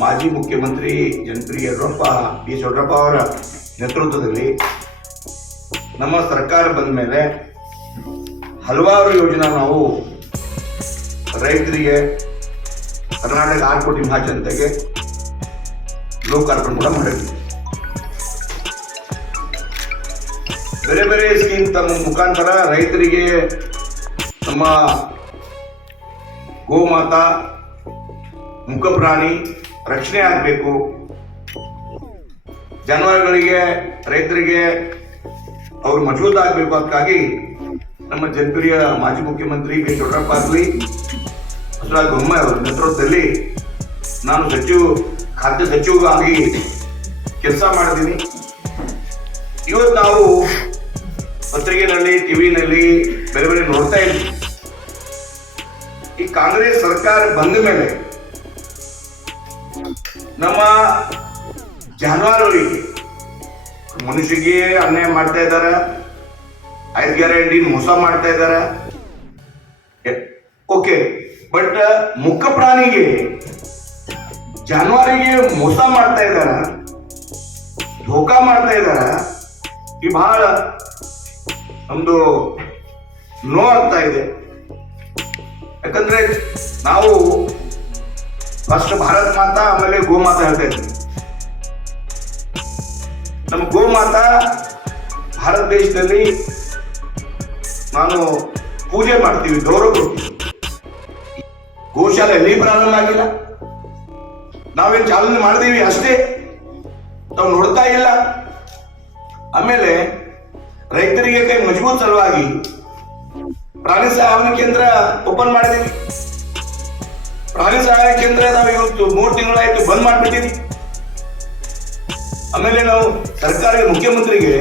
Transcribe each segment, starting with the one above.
ಮಾಜಿ ಮುಖ್ಯಮಂತ್ರಿ ಜನಪ್ರಿಯ ಯಡಿಯೂರಪ್ಪ, ಬಿ ಎಸ್ ಯಡಿಯೂರಪ್ಪ ಅವರ ನೇತೃತ್ವದಲ್ಲಿ ನಮ್ಮ ಸರ್ಕಾರ ಬಂದ ಮೇಲೆ ಹಲವಾರು ಯೋಜನೆ ನಾವು ರೈತರಿಗೆ ಕರ್ನಾಟಕ ಆರು ಕೋಟಿ ಮಹಾಜನತೆಗೆ ಲೋಕಾರ್ಪಣೆ ಕೂಡ ಮಾಡಿದ್ವಿ. ಬೇರೆ ಬೇರೆ ಸ್ಕೀಮ್ ತಮ್ಮ ಮುಖಾಂತರ ರೈತರಿಗೆ ನಮ್ಮ ಗೋಮಾತಾ ಮುಖಪ್ರಾಣಿ ರಕ್ಷಣೆ ಆಗಬೇಕು. ಜಾನುವಾರುಗಳಿಗೆ, ರೈತರಿಗೆ ಅವರು ಮಜಬೂತ ಆಗಬೇಕು ಅದಕ್ಕಾಗಿ ನಮ್ಮ ಜನಪ್ರಿಯ ಮಾಜಿ ಮುಖ್ಯಮಂತ್ರಿ ಕೆ ಯಡಿಯೂರಪ್ಪ ಆಗಲಿ ಬಸವರಾಜ ಬೊಮ್ಮಾಯಿ ಅವರ ನೇತೃತ್ವದಲ್ಲಿ ನಾನು ಸಚಿವ, ಖಾದ್ಯ ಸಚಿವರಾಗಿ ಕೆಲಸ ಮಾಡಿದ್ದೀನಿ. ಇವತ್ತು ನಾವು ಪತ್ರಿಕೆನಲ್ಲಿ, ಟಿವಿನಲ್ಲಿ ಬೇರೆ ಬೇರೆ ನೋಡ್ತಾ ಇದ್ವಿ ಈ ಕಾಂಗ್ರೆಸ್ ಸರ್ಕಾರ ಬಂದ ಮೇಲೆ ನಮ್ಮ ಜಾನುವಾರುಗಳಿಗೆ ಮನುಷ್ಯಗೆ ಅನ್ಯಾಯ ಮಾಡ್ತಾ ಇದ್ದಾರೆ, ಐದು ಗ್ಯಾರಂಟಿ ಮೋಸ ಮಾಡ್ತಾ ಇದ್ದಾರೆ. ಓಕೆ, ಬಟ್ ಮುಖ ಪ್ರಾಣಿಗೆ, ಜಾನುವಾರಿಗೆ ಮೋಸ ಮಾಡ್ತಾ ಇದ್ದಾರ ಧೋಕಾ ಮಾಡ್ತಾ ಇದ್ದಾರ, ಈ ಬಹಳ ನಮ್ದು ನೋವಾಗ್ತಾ ಇದೆ. ಯಾಕಂದ್ರೆ ನಾವು ಫಸ್ಟ್ ಭಾರತ್ ಮಾತಾ, ಆಮೇಲೆ ಗೋಮಾತಾ ಹೇಳ್ತಾ ಇದ್ವಿ ನಮ್ಮ ಗೋಮಾತಾ ಭಾರತ ದೇಶದಲ್ಲಿ ನಾನು ಪೂಜೆ ಮಾಡ್ತೀವಿ, ಗೌರವ ಗೋಶಾಲೆ ಎಲ್ಲಿ ಪ್ರಾರಂಭ ಆಗಿಲ್ಲ. ನಾವೇನ್ ಚಾಲನೆ ಮಾಡಿದೀವಿ ಅಷ್ಟೇ. ನಾವು ನೋಡ್ತಾ ಇಲ್ಲ. ಆಮೇಲೆ ರೈತರಿಗೆ ಕೈ ಮಜಬೂತ್ ಸಲುವಾಗಿ ಪ್ರಾಣಿ ಸಹಾಯವಾಣಿ ಕೇಂದ್ರ ಓಪನ್ ಮಾಡಿದೀವಿ ಪ್ರಾಣಿ ಸಹಾಯ ಕೇಂದ್ರ ನಾವು ಇವತ್ತು ಮೂರು ತಿಂಗಳಾಯ್ತು ಬಂದ್ ಮಾಡ್ಬಿಟ್ಟಿವಿ ಆಮೇಲೆ ನಾವು ಸರ್ಕಾರ ಮುಖ್ಯಮಂತ್ರಿಗೆ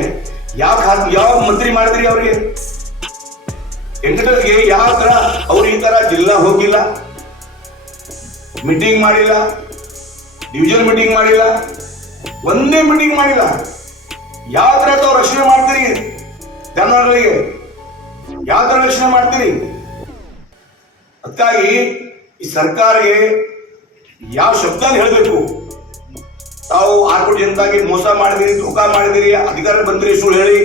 ಯಾವ ಯಾವ ಮಂತ್ರಿ ಮಾಡಿದ್ರಿ ಅವ್ರಿಗೆ? ವೆಂಕಟೇಶ್ಗೆ ಯಾವ ತರ ಅವ್ರು ಈ ತರ ಜಿಲ್ಲಾ ಹೋಗಿಲ್ಲ ಮೀಟಿಂಗ್ ಮಾಡಿಲ್ಲ ಡಿವಿಷನ್ ಮೀಟಿಂಗ್ ಮಾಡಿಲ್ಲ, ಒಂದೇ ಮೀಟಿಂಗ್ ಮಾಡಿಲ್ಲ. ಯಾವ ತರ ತಾವು ರಕ್ಷಣೆ ಮಾಡ್ತೀರಿ? ಜನರಿಗೆ ಯಾವ ತರ ರಕ್ಷಣೆ ಮಾಡ್ತೀರಿ? ಅದಕ್ಕಾಗಿ ಈ ಸರ್ಕಾರಕ್ಕೆ ಯಾವ ಶಬ್ದ ಹೇಳಬೇಕು? ತಾವು ಆರು ಕೋಟಿ ಜನತಾಗಿ ಮೋಸ ಮಾಡಿದಿರಿ, ತೂಕ ಮಾಡಿದಿರಿ, ಅಧಿಕಾರ ಬಂದ್ರಿ ಸುಳ್ಳು ಹೇಳಿ.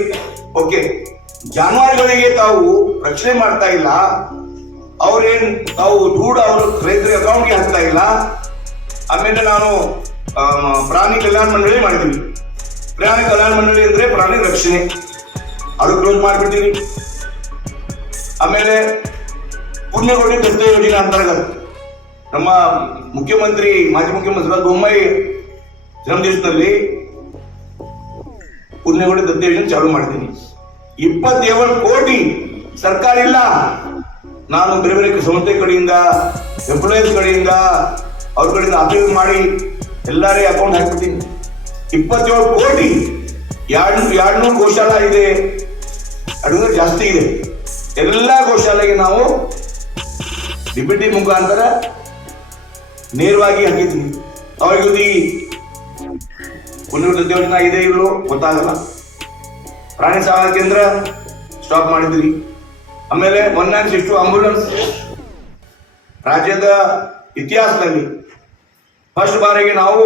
ಓಕೆ ಜಾನುವಾರುಗಳಿಗೆ ತಾವು ರಕ್ಷಣೆ ಮಾಡ್ತಾ ಇಲ್ಲ. ಅವ್ರೇನ್ ತಾವು ದುಡ್ಡು ಅವರು ರೈತರ ಅಕೌಂಟ್ಗೆ ಹಾಕ್ತಾ ಇಲ್ಲ. ಆಮೇಲೆ ನಾನು ಪ್ರಾಣಿ ಕಲ್ಯಾಣ ಮಂಡಳಿ ಮಾಡಿದ್ದೀನಿ. ಪ್ರಾಣಿ ಕಲ್ಯಾಣ ಮಂಡಳಿ ಅಂದ್ರೆ ಪ್ರಾಣಿ ರಕ್ಷಣೆ. ಅದು ಕ್ಲೋಸ್ ಮಾಡಿಬಿಡ್ತೀನಿ. ಆಮೇಲೆ ಪುಣ್ಯಕೋಟಿ ದತ್ತ ಯೋಜನೆ ಅಂತರ್ಗತ. ನಮ್ಮ ಮುಖ್ಯಮಂತ್ರಿ, ಮಾಜಿ ಮುಖ್ಯಮಂತ್ರಿ ಬೊಮ್ಮಾಯಿ ಜನ್ಮದಿವಸದಲ್ಲಿ ಪುಣ್ಯಕೋಟಿ ದತ್ತ ಯೋಜನೆ ಚಾಲು ಮಾಡಿದ್ದೀನಿ. ಇಪ್ಪತ್ತೇಳು ಕೋಟಿ ಸರ್ಕಾರ ಇಲ್ಲ. ನಾನು ಬೇರೆ ಬೇರೆ ಸಂಸ್ಥೆ ಕಡೆಯಿಂದ ಎಂಪ್ಲಾಯೀಸ್ ಕಡೆಯಿಂದ, ಅವ್ರ ಕಡೆಯಿಂದ ಅಪೀಲ್ ಮಾಡಿ ಎಲ್ಲಾರೇ ಅಕೌಂಟ್ ಹಾಕ್ಬಿಟ್ಟಿನಿ ಇಪ್ಪತ್ತೇಳು ಕೋಟಿ ಎರಡು, ಎರಡ್ನೂರು ಗೋಶಾಲ ಇದೆ. ಅಡುಗೆ ಜಾಸ್ತಿ ಇದೆ. ಎಲ್ಲ ಗೋಶಾಲೆಗೆ ನಾವು ಡಿಬಿಟಿ ಮುಖಾಂತರ ನೇರವಾಗಿ ಹಾಕಿದ್ವಿ ಅವ್ರಿಗೆ ಯೋಜನಾ ಇದೆ ಇವರು ಗೊತ್ತಾಗಲ್ಲ. ಪ್ರಾಣಿ ಸಹಾಯ ಕೇಂದ್ರ ಸ್ಟಾಪ್ ಮಾಡಿದ್ರಿ ಆಮೇಲೆ one nine six two ambulance ರಾಜ್ಯದ ಇತಿಹಾಸದಲ್ಲಿ ಫಸ್ಟ್ ಬಾರಿಗೆ ನಾವು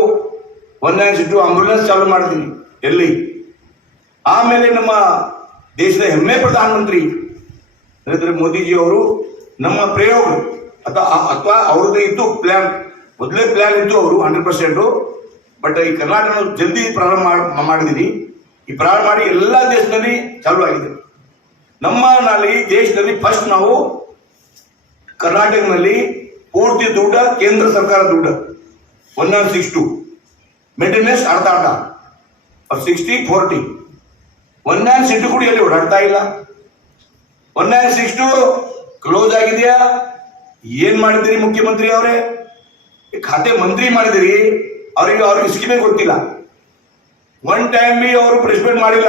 one nine six two ambulance ಚಾಲೂ ಮಾಡಿದ್ವಿ ಎಲ್ಲಿ? ಆಮೇಲೆ ನಮ್ಮ ದೇಶದ ಹೆಮ್ಮೆ ಪ್ರಧಾನಮಂತ್ರಿ ನರೇಂದ್ರ ಮೋದಿಜಿ ಅವರು ನಮ್ಮ ಪ್ರಯೋಗ ಅಥವಾ ಅಥವಾ ಅವ್ರದ್ದು ಇತ್ತು ಪ್ಲಾನ್ ಮೊದಲೇ ಪ್ಲಾನ್ ಇತ್ತು ಅವರು ಹಂಡ್ರೆಡ್ ಪರ್ಸೆಂಟು ಬಟ್ ಈ ಕರ್ನಾಟಕ ಜಲ್ದಿ ಪ್ರಾರಂಭ ಮಾಡ್- ಮಾಡಿದೀನಿ. ಈ ಪ್ರಾರಂಭ ಮಾಡಿ ಎಲ್ಲ ದೇಶದಲ್ಲಿ ಚಾಲೂ ಆಗಿದೆ. ನಮ್ಮ ನಾಲಿ, ದೇಶದಲ್ಲಿ ಫಸ್ಟ್ ನಾವು ಕರ್ನಾಟಕದಲ್ಲಿ ಪೂರ್ತಿ ದುಡ್ಡ, ಕೇಂದ್ರ ಸರ್ಕಾರ ದುಡ್ಡ. One naught six two maintenance ಅರ್ಧ ಅರ್ಧ. Sixty forty one nine six ಕೂಡ ಎಲ್ಲಿ ಓಡಾಡ್ತಾ ಇಲ್ಲ. One nine six two close ಆಗಿದೆಯಾ? ಏನ್ ಮಾಡಿದ್ದೀರಿ ಮುಖ್ಯಮಂತ್ರಿ ಅವರೇ? ಖಾತೆ ಮಂತ್ರಿ ಮಾಡಿದಿರಿ, ಅವರಿಗೆ ಅವ್ರಿಗೆ ಸ್ಕೀಮೇ ಗೊತ್ತಿಲ್ಲ ಒನ್ ಟೈಮ್ ಬಿ ಅವರು ಪ್ರೆಸ್ಪೆಕ್ಟ್ ಮಾಡಿಲ್ಲ.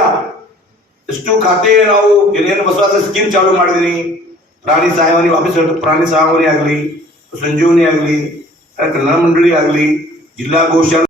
ಎಷ್ಟು ಖಾತೆ ನಾವು ಏನೇನು ಹೊಸ ಹೊಸ ಸ್ಕೀಮ್ ಚಾಲೂ ಮಾಡಿದೀನಿ ಪ್ರಾಣಿ ಸಹಾಯವಾಣಿ ವಾಪಸ್ ಪ್ರಾಣಿ ಸಹಾಯವಾಣಿ ಆಗಲಿ, ಸಂಜೀವನಿ ಆಗಲಿ ಕಲ್ಯಾಣ ಮಂಡಳಿ ಆಗಲಿ, ಜಿಲ್ಲಾ ಗೋಶಾಲೆ